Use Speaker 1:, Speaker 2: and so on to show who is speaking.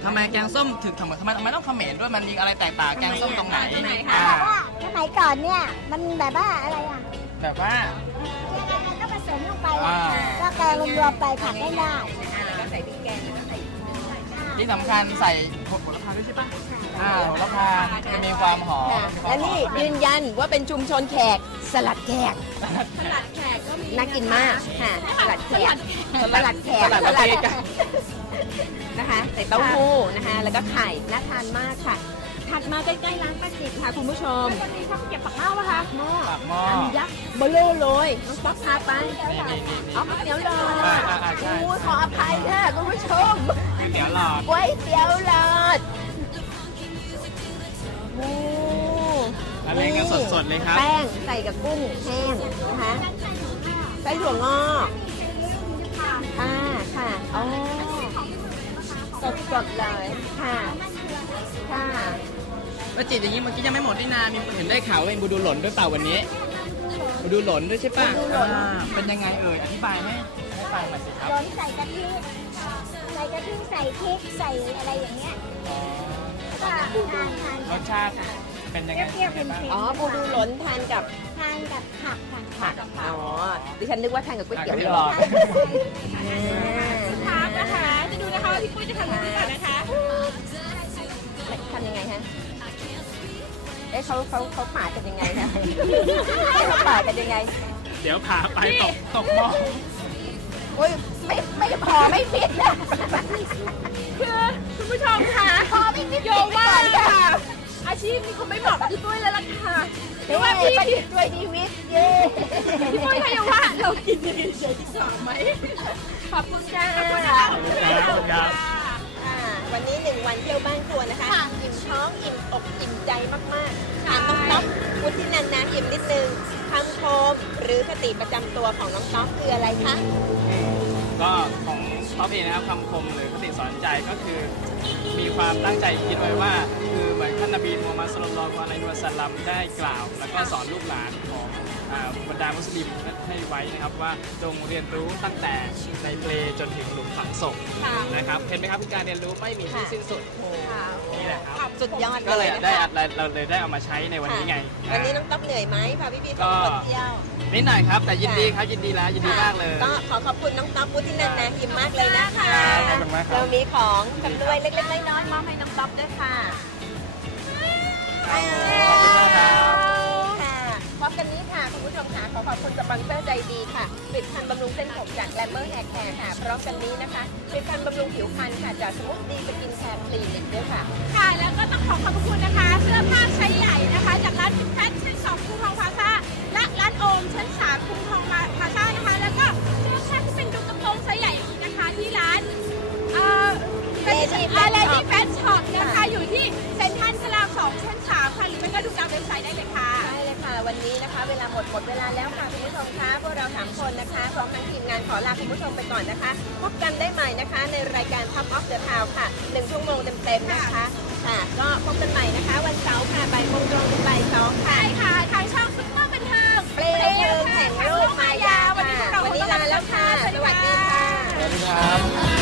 Speaker 1: ทำไมแกงส้มถึงทำไมต้องเขมรด้วยมันมีอะไรแตกต่างแกงส้มตรงไหน
Speaker 2: แบบว่าสมัยก่อนเนี่ยมันแบบว่าอะไรอ่ะ
Speaker 1: แบบว่า
Speaker 2: ยังไงก็ผสมลงไปก็แกงรวมไปผัดได้
Speaker 3: แล้วก็ใส่พริกแกงแล้วก็ใส่
Speaker 1: ที่สำคัญใส่โหระพาด้วยใช่ปะโหระพาจะมีความหอม
Speaker 3: และนี่ยืนยันว่าเป็นชุมชนแขกสลัดแขกก็มีน่ากินมากค่ะสลัดแขกนะคะใส่เต้าหู้นะคะแล้วก็ไข่น่าทานมากค่ะถัดมาใกล้ๆร้านป้าจิตค่ะคุณผู้ชมวันนี้เขาเก็บปักหม้อป่ะคะหม้อยักษ์เบลโล่เลยน้องป๊อกพาไปเอาก๋วยเตี๋ยวหลอดขออภัยค่ะคุณผู้ชม
Speaker 1: ก๋วยเตี๋ยวหลอดอะไรเงี้ยสดๆเลยครับ
Speaker 3: แป้งใส่กับกุ้งแห้งนะคะใส่ถั่วงอกค่ะอ๋อสดเลยค่ะ
Speaker 1: ป้าจิตอย่างนี้เมื่อกี้ยังไม่หมดที่นามีเห็นได้ข่าวว่าเป็นบูดูหล่นด้วยเปล่าวันนี้บูดูหล่นด้วยใช่ป่ะเป็นยังไงอธิบายให้ฟังหน่อยสิครับ
Speaker 2: หล่นใส่กะทิใส่พริกใส่อะไรอย่างเงี้ยก็ทาน
Speaker 1: รสชาติเป็นยังไง
Speaker 3: อ๋อบูดูหล่นทานกับ
Speaker 2: ผักค่ะ
Speaker 3: อ๋อดิฉันนึกว่าทานกับก๋วยเตี๋ยวหลอด
Speaker 4: ถามนะคะจะดูนะคะว่าพี่ปุ้ยจะทำอะไรก่อนนะคะ
Speaker 3: ทำยังไงฮะเขาปาดกันยังไงคะเขาปาดกันยังไง
Speaker 1: เดี๋ยวผ่าไปตกหม้อ
Speaker 3: โอ้ยไม่พอไม่ฟิตนะ
Speaker 4: คือคุณผู้ชมค่ะ
Speaker 3: พอไม่ฟิต
Speaker 4: โยว่าค่ะอาชีพนี้คงไม่เหมาะกับพี่ปุ้ยแล้วล่ะค่ะ
Speaker 3: เดี๋ยวว่าพี่ช่วยดีวิทย์เย่
Speaker 4: พี่ปุ้ยค่ะโยว่าเรากินยังไงเฉยๆดีกว่าไหมขอบคุณจ้า
Speaker 3: วันนี้1 วันเที่ยวบ้านครัวนะคะอิ่มท้องอิ่มอกอิ่มใจมากๆถามน้องต๊อกวุฒินันท์นะอิ่มนิดนึงคำคมหรือคติประจำตัวของน้องต๊อกคืออะไรคะ
Speaker 1: ก็ของต๊อกเองนะครับคำคมหรือคติสอนใจก็คือมีความตั้งใจคิดไว้ว่าคือเหมือนท่านนบีมูฮัมมัด ศ็อลลัลลอฮุอะลัยฮิวะซัลลัมได้กล่าวแล้วก็สอนลูกหลานของบรรดามุสลิมให้ไว้นะครับว่าจงเรียนรู้ตั้งแต่ในเปลจนถึงหลุมฝังศพนะครับเห็นไหมครับการเรียนรู้ไม่มีที่สิ้นสุดนี่แหละครับ
Speaker 3: สุดยอด
Speaker 1: ก็เลยได้เราเลยได้เอามาใช้ในวันนี้ไง
Speaker 3: วันนี้น้องต๊อกเหนื่อยไหมพาพี่ๆท่องเที่ยว
Speaker 1: นิดหน่อยครับแต่ยินดีครับยินดีแล้วยินดีมากเลย
Speaker 3: ก็ขอบคุณน้องต๊อกวุฒินันท์นะยิ้มมากเลยนะคะเรามีของกันด้วยเล็กๆน้อยๆมอบให้น้องต๊อกด้วยค่ะ
Speaker 1: ขอบคุณมากครับ
Speaker 3: พร้อมกันนี้ค่ะคุณผู้ชมค่ะขอบคุณสปอนเซอร์ใจดีค่ะผลิตภัณฑ์บำรุงเส้นผมจากแกลมเมอร์แฮร์แคร์ค่ะพร้อมกันนี้นะคะผลิตภัณฑ์บำรุงผิวพรรณค่ะจากสมูทดีสกินแคร์คลินิกด้วยค่ะ
Speaker 4: ค่ะแล้วก็ต้องขอบคุณนะคะเสื้อผ้าใช้ใหญ่นะคะจากร้านฟิตแฟชั่น2 กรุงทองพลาซ่าและร้านโอมชั้น3 กรุงทองพลาซ่านะคะแล้วก็เสื้อผ้าที่เป็นกระโปรงไซส์ใหญ่นะคะที่ร้านLady Fat Shop นะคะอยู่ที่เซ็นทรัลพระราม2 ชั้น 3ค่ะหรือไม่ก็ดูตามเว็บไซต์ได้เลยค่ะ
Speaker 3: ใช่เลยค่ะวันนี้นะคะเวลาหมดเวลาแล้วค่ะคุณผู้ชมคะพวกเรา3 คนนะคะพร้อมทั้งทีมงานขอลาคุณผู้ชมไปก่อนนะคะพบกันได้ใหม่นะคะในรายการ Top of the Town ค่ะ1 ชั่วโมงเต็มๆนะคะค่ะก็พบกันใหม่นะคะวันเสาร์ค่ะบ่ายโมงตรงถึงบ่าย 2ค่ะ
Speaker 4: ใช่ค่ะทางช่องซุปเปอร์บันเทิง
Speaker 3: เปลวแห่งโลกมายาวันนี้ลาแล้วค่ะสวัสดีค่ะ
Speaker 1: สวัสดีครับ